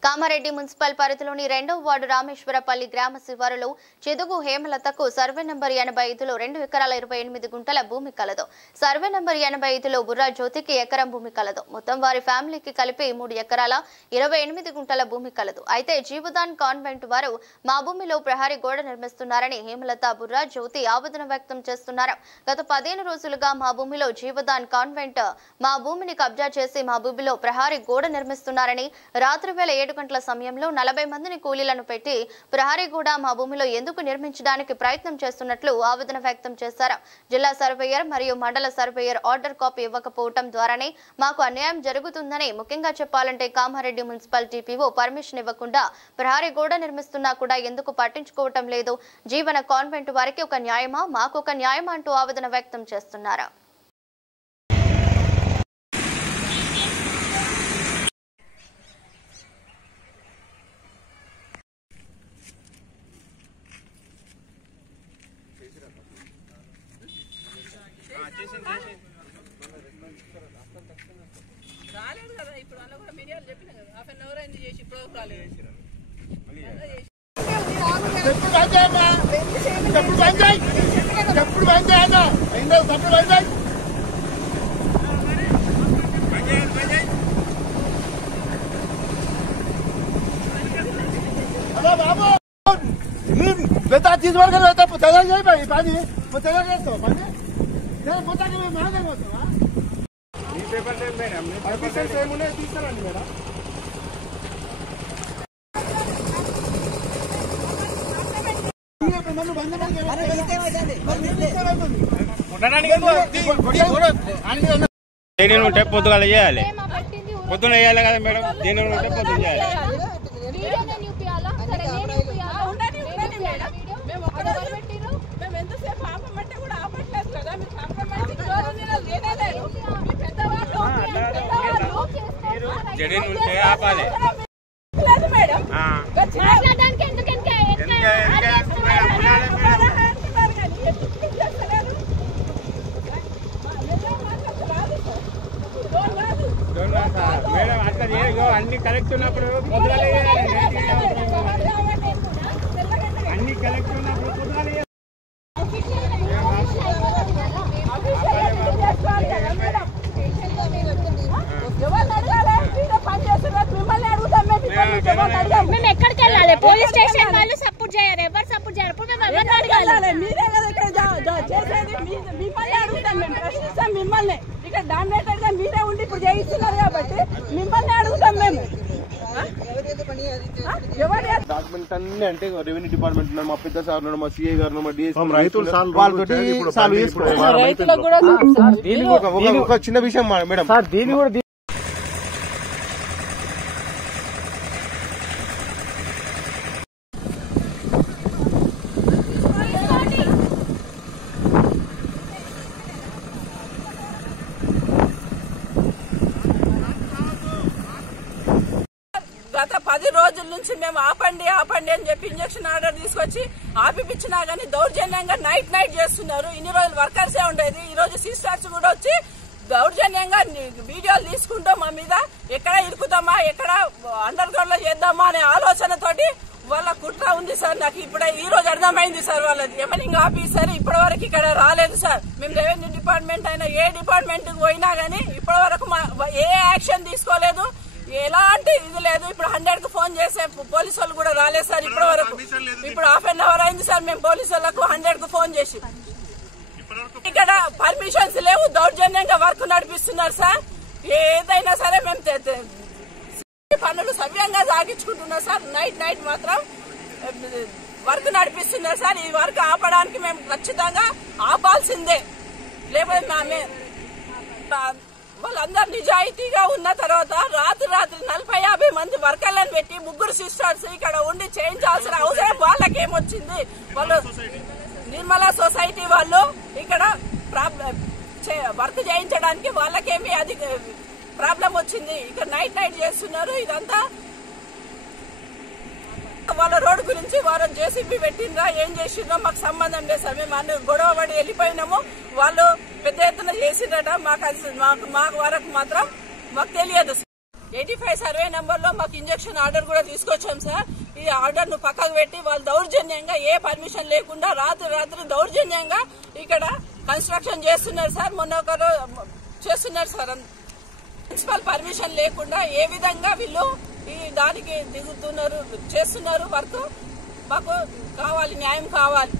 Kamareddy municipal పరిధిలోని 2వ ward Rameshwarapalli గ్రామ శివారులో చెదుగు హేమలతకు సర్వే నంబర్ 85లో 2 ఎకరాల 28 గుంటల భూమి కలదు. సర్వే నంబర్ 85లో బుర్రా జ్యోతికి ఎకరం భూమి కలదు. మొత్తం వారి ఫ్యామిలీకి కలిపి 3 ఎకరాల 28 గుంటల భూమి కలదు. అయితే జీవదాన్ కాన్వెంట్ వారు మా భూమిలో ప్రహరీ గోడ నిర్మిస్తున్నారని హేమలత బుర్రా జ్యోతి ఆవేదన వ్యక్తం చేస్తున్నారు. గత 15 రోజులుగా మా భూమిలో జీవదాన్ కాన్వెంట్ మా భూమిని కబ్జా చేసి మా భూమిలో ప్రహరీ గోడ నిర్మిస్తున్నారని రాత్రి వేళ 7 గంటల సమయంలో 40 మందిని కూలీలను పెట్టి ప్రహరీ గోడ మా భూమిలో ఎందుకు నిర్మించడానికి ప్రయత్నం చేస్తున్నట్లు ఆవేదన వ్యక్తం చేశారు. జిల్లా సర్వేయర్ మరియు మండల సర్వేయర్ ఆర్డర్ కాపీ ఇవ్వకపోవడం ద్వారానే మాకు అన్యాయం జరుగుతుందని, ముఖ్యంగా చెప్పాలంటే కామారెడ్డి మున్సిపల్ టీపీఓ పర్మిషన్ ఇవ్వకుండా ప్రహరీ గోడ నిర్మిస్తున్నా కూడా ఎందుకు పట్టించుకోవటం లేదు. జీవన కాన్వెంట్ వారికి ఒక న్యాయమా, మాకు ఒక న్యాయమా అంటూ ఆవేదన వ్యక్తం చేస్తున్నారు. రాలేదు కదా, ఇప్పుడు అలా కూడా మీడియాలో చెప్పిన కదా, హాఫ్ అన్ అవర్ అయింది చేసి ఇప్పుడు రాలేదు. चीज वर्ग पानी చేస్తావు పని పోతాక మేము మాదే పోతావా? ఏమున్నాయి తీసుకురండి మేడం. దీని ఉంటే పొద్దుగాల చేయాలి, పొద్దున వేయాలి కదా మేడం. దీని ఉంటే పొద్దున చేయాలి. జడీని ఉంటే ఆపాలి. మేడం అట్లా చేయదు, అన్ని కరెక్ట్ ఉన్నప్పుడు పొద్దుగాల అన్ని కరెక్ట్ ఉన్నప్పుడు పొద్దుగాల మేము ఎక్కడికి వెళ్ళాలి? పోలీస్ స్టేషన్ వాళ్ళు సపోర్ట్ చేయరు, ఎవరు సపోర్ట్ చేయరు. ఇప్పుడు మేము ఎవరిని అడగాలి? మీరే కదా ఇక్కడ చేసేది, మిమ్మల్ని అడుగుతాం, మేము ప్రశ్నిస్తాం మిమ్మల్ని. ఇక్కడ డామినేటెడ్ గా మీరే ఉండి ఇప్పుడు చేయిస్తున్నారు కాబట్టి మిమ్మల్ని అడుగుతాం మేము. డాక్యుమెంట్ అన్ని అంటే రెవెన్యూ డిపార్ట్మెంట్ ఉన్నారు, మా పెద్ద సార్ ఉన్నారు, మా సిఐ గారు, మా డిఎస్పీ ఒక చిన్న విషయం మేడం. దీన్ని కూడా గత 10 రోజుల నుంచి మేము ఆపండి అని చెప్పి ఇంజక్షన్ ఆర్డర్ తీసుకొచ్చి ఆపిపించినా గానీ దౌర్జన్యంగా నైట్ చేస్తున్నారు. ఇన్ని రోజులు వర్కర్సే ఉండేది, ఈ రోజు సిస్టర్స్ కూడా వచ్చి దౌర్జన్యంగా వీడియోలు తీసుకుంటాం మా మీద. ఎక్కడ ఇరుకుతామా, ఎక్కడ అండర్ గ్రౌండ్ లో చేద్దామా అనే ఆలోచనతోటి వాళ్ళ కుట్ర ఉంది సార్. నాకు ఇప్పుడే ఈ రోజు అర్థమైంది సార్. వాళ్ళది ఎమనింగ్ ఆఫీసర్ ఇప్పటి వరకు ఇక్కడ రాలేదు సార్. మేము రెవెన్యూ డిపార్ట్మెంట్ అయినా ఏ డిపార్ట్మెంట్ కు పోయినా గానీ ఇప్పటి వరకు ఏ యాక్షన్ తీసుకోలేదు, ఎలాంటి ఇది లేదు. ఇప్పుడు 100 కు ఫోన్ చేసే పోలీసు వాళ్ళు కూడా రాలేదు సార్ ఇప్పటి వరకు. ఇప్పుడు హాఫ్ అన్ అవర్ అయింది సార్ మేము పోలీసు వాళ్ళకు 100 కు ఫోన్ చేసి. ఇక్కడ పర్మిషన్స్ లేవు, దౌర్జన్యంగా వర్క్ నడిపిస్తున్నారు సార్. ఏదైనా సరే మేము పనులు సవ్యంగా సాగించుకుంటున్నారు సార్. నైట్ మాత్రం వర్క్ నడిపిస్తున్నారు సార్. ఈ వర్క్ ఆపడానికి మేము ఖచ్చితంగా ఆపాల్సిందే, లేకపోతే వాళ్ళందరూ నిజాయితీగా ఉన్న తర్వాత రాత్రి 40-50 మంది వర్కర్లను పెట్టి 3 సిస్టర్స్ ఇక్కడ ఉండి చేయించాల్సిన అవసరం వాళ్ళకేమొచ్చింది? వాళ్ళు నిర్మలా సొసైటీ వాళ్ళు ఇక్కడ వర్క్ చేయించడానికి వాళ్ళకేమి అది ప్రాబ్లం వచ్చింది? ఇక్కడ నైట్ చేస్తున్నారు. ఇదంతా వాళ్ళ రోడ్డు గురించి వారు జేసీబీ పెట్టిండ్రా ఏం చేసిండ్రో మాకు సంబంధం లేదు సార్. మేము అన్ని గొడవ పడి వెళ్ళిపోయినాము. వాళ్ళు పెద్ద ఎత్తున చేసిండ్రట, మాకు వరకు మాత్రం మాకు తెలియదు. 85 సర్వే నంబర్ లో మాకు ఇంజక్షన్ ఆర్డర్ కూడా తీసుకొచ్చాం సార్. ఈ ఆర్డర్ ను పక్కకు పెట్టి వాళ్ళు దౌర్జన్యంగా ఏ పర్మిషన్ లేకుండా రాత్రి దౌర్జన్యంగా ఇక్కడ కన్స్ట్రక్షన్ చేస్తున్నారు సార్. మొన్న ఒకరు చేస్తున్నారు సార్. మున్సిపల్ పర్మిషన్ లేకుండా ఏ విధంగా వీళ్ళు ఈ దానికి దిగుతున్నారు చేస్తున్నారు వర్క్. మాకు కావాలి, న్యాయం కావాలి.